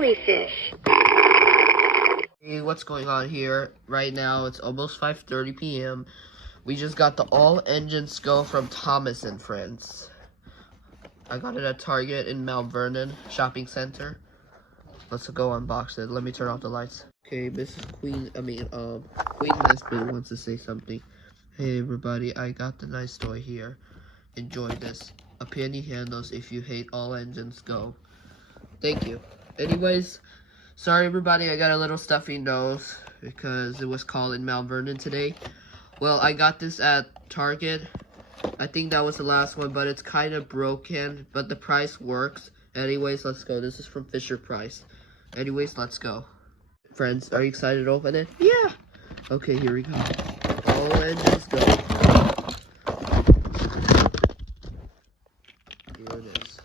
jellyfish. Hey, what's going on here? Right now, it's almost 5:30 p.m. We just got the All Engines Go from Thomas and Friends. I got it at Target in Mount Vernon Shopping Center. Let's go unbox it. Let me turn off the lights. Okay, Queen Nesbitt wants to say something. Hey everybody, I got the nice toy here. Enjoy this. A penny handles if you hate All Engines Go. Thank you. Anyways, sorry everybody, I got a little stuffy nose because it was called in Mount Vernon today. Well, I got this at Target. I think that was the last one, but it's kind of broken, but the price works. Anyways, let's go. This is from Fisher Price. Anyways, let's go. Friends, are you excited to open it? Yeah! Okay, here we go. All Engines Go. Here it is.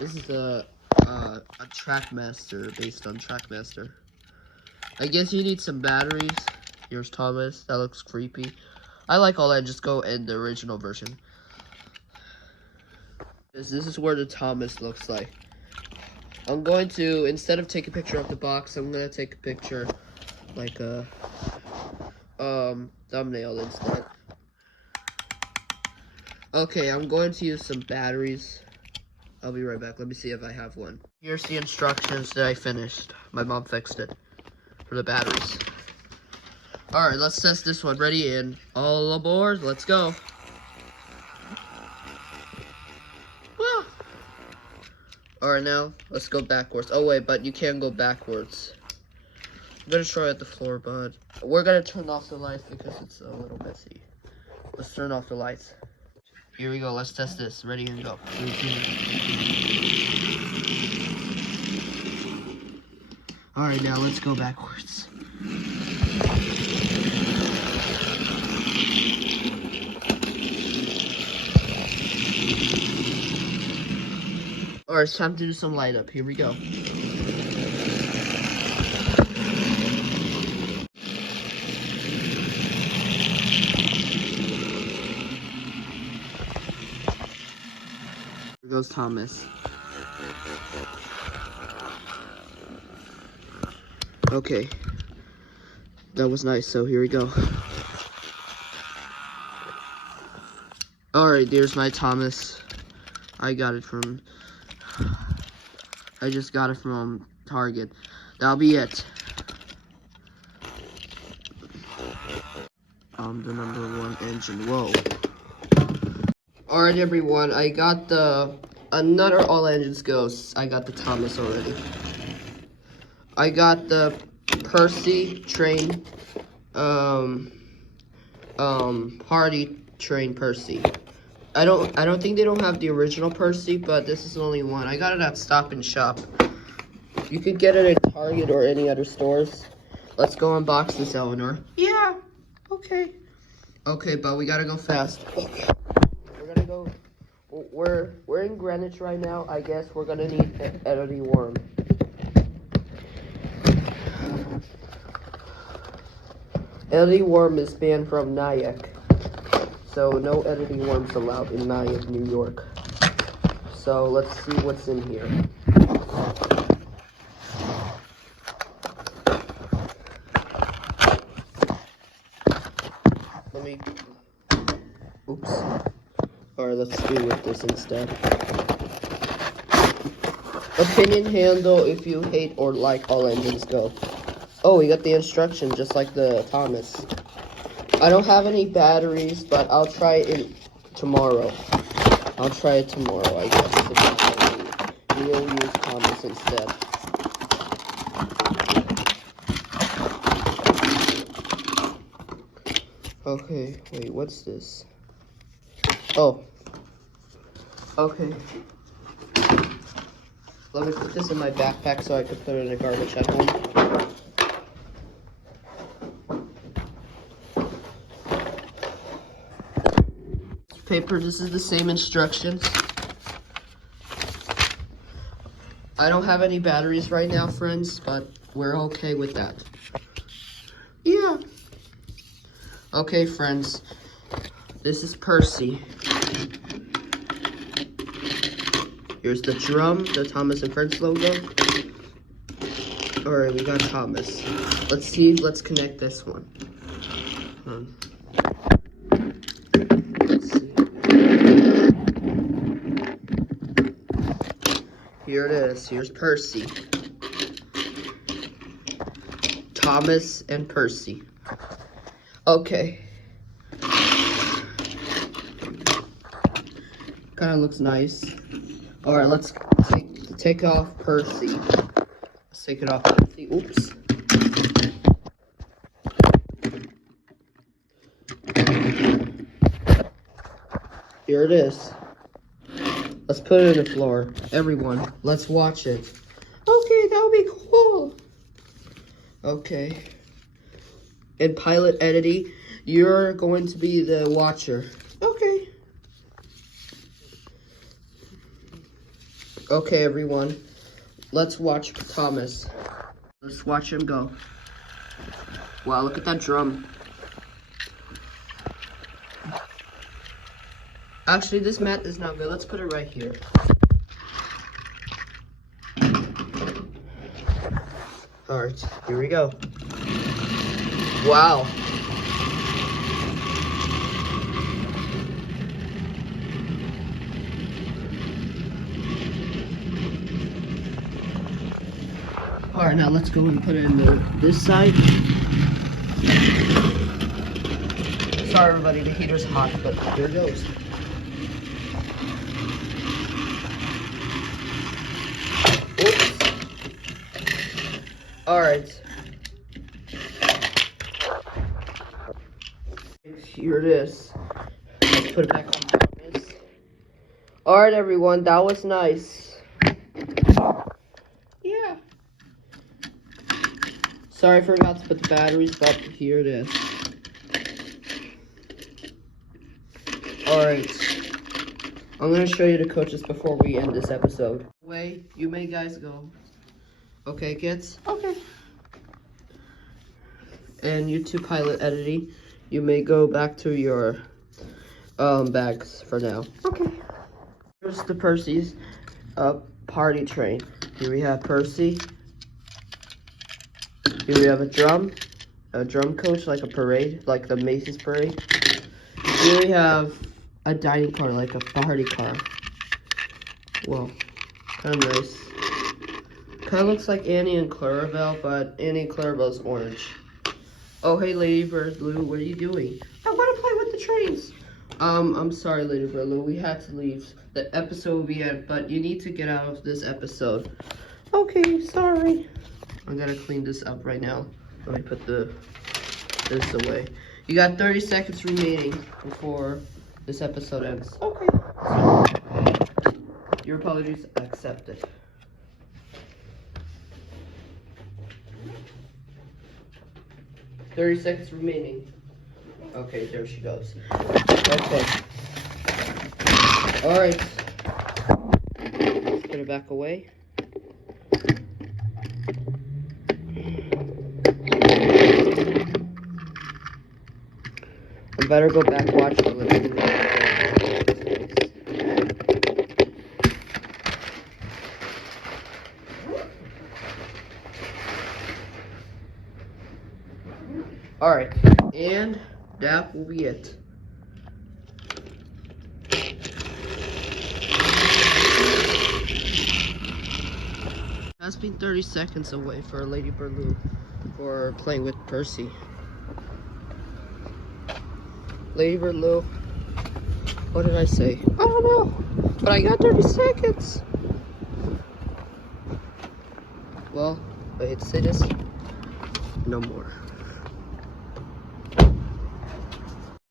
This is a Trackmaster, based on Trackmaster. I guess you need some batteries. Here's Thomas. That looks creepy. I like All Engines Go in the original version. This is where the Thomas looks like. I'm going to, instead of take a picture of the box, I'm going to take a picture like a thumbnail instead. Okay, I'm going to use some batteries. I'll be right back. Let me see if I have one. Here's the instructions that I finished. My mom fixed it for the batteries. Alright, let's test this one. Ready and all aboard. Let's go. Alright, now let's go backwards. Oh wait, but you can't go backwards. I'm gonna try at the floor, but we're gonna turn off the lights because it's a little messy. Let's turn off the lights. Here we go. Let's test this. Ready and go. Alright, now let's go backwards. Alright, it's time to do some light up. Here we go. Here goes Thomas. Okay. That was nice, so here we go. Alright, there's my Thomas. I just got it from Target. That'll be it. The #1 engine. Whoa. Alright everyone, I got another All Engines Go. I got the Thomas already. I got the Percy train, party train Percy. I don't think they don't have the original Percy, but this is the only one. I got it at Stop and Shop. You could get it at Target or any other stores. Let's go unbox this, Elinor. Yeah. Okay. Okay, but we gotta go fast. Okay. We're gonna go. We're in Greenwich right now. I guess we're gonna need an editing worm. Editing worm is banned from Nyack. So no editing worms allowed in Nyack, New York. So let's see what's in here. Oops. Alright, let's do with this instead. Opinion handle if you hate or like All Engines Go. Oh, we got the instruction just like the Thomas. I don't have any batteries, but I'll try it tomorrow. I'll try it tomorrow, I guess. We'll use Thomas instead. Okay, wait, what's this? Oh. Okay. Let me put this in my backpack so I can put it in the garbage at home. Paper, this is the same instructions. I don't have any batteries right now, friends, but we're okay with that. Yeah. Okay, friends. This is Percy. Here's the drum, the Thomas and Friends logo. Alright, we got Thomas. Let's connect this one. Let's see. Here it is. Here's Percy. Thomas and Percy. Okay. Kind of looks nice. Alright, let's take off Percy. Let's take it off Percy. Oops. Here it is. Let's put it in the floor. Everyone, let's watch it. Okay, that would be cool. Okay. In pilot editing, you're going to be the watcher. Okay. Okay, everyone. Let's watch Thomas. Let's watch him go. Wow, look at that drum. Actually, this mat is not good. Let's put it right here. Alright, here we go. Wow. Alright, now let's go and put it in this side. Sorry everybody, the heater's hot, but here it goes. Oops. Alright. Here it is. Let's put it back on this. Alright everyone, that was nice. Yeah. Sorry I forgot to put the batteries, but here it is. Alright. I'm gonna show you the coaches before we end this episode. You may guys go. Okay, kids? Okay. And you two pilot editing, you may go back to your bags for now. Okay. Here's the Percy's party train. Here we have Percy. Here we have a drum coach, like a parade, like the Macy's parade. Here we have a dining car, like a party car. Well, kind of nice. Kind of looks like Annie and Clarabelle, but Annie and Clarabelle's orange. Oh, hey, Lady Bird Blue, what are you doing? I want to play with the trains. I'm sorry, Lady Bird Blue, we had to leave. The episode will be end, but you need to get out of this episode. Okay, sorry. I'm gonna clean this up right now. Let me put this away. You got 30 seconds remaining before this episode ends. Okay. Your apologies accepted. "30 seconds remaining." Okay, there she goes. Okay. Alright. Let's put it back away. I better go back watch the movie. Alright, and that will be it. That's been 30 seconds away for Lady Bird for playing with Percy. Lady Bird Lou, what did I say? I don't know, but I got 30 seconds. Well, I hate to say this, no more.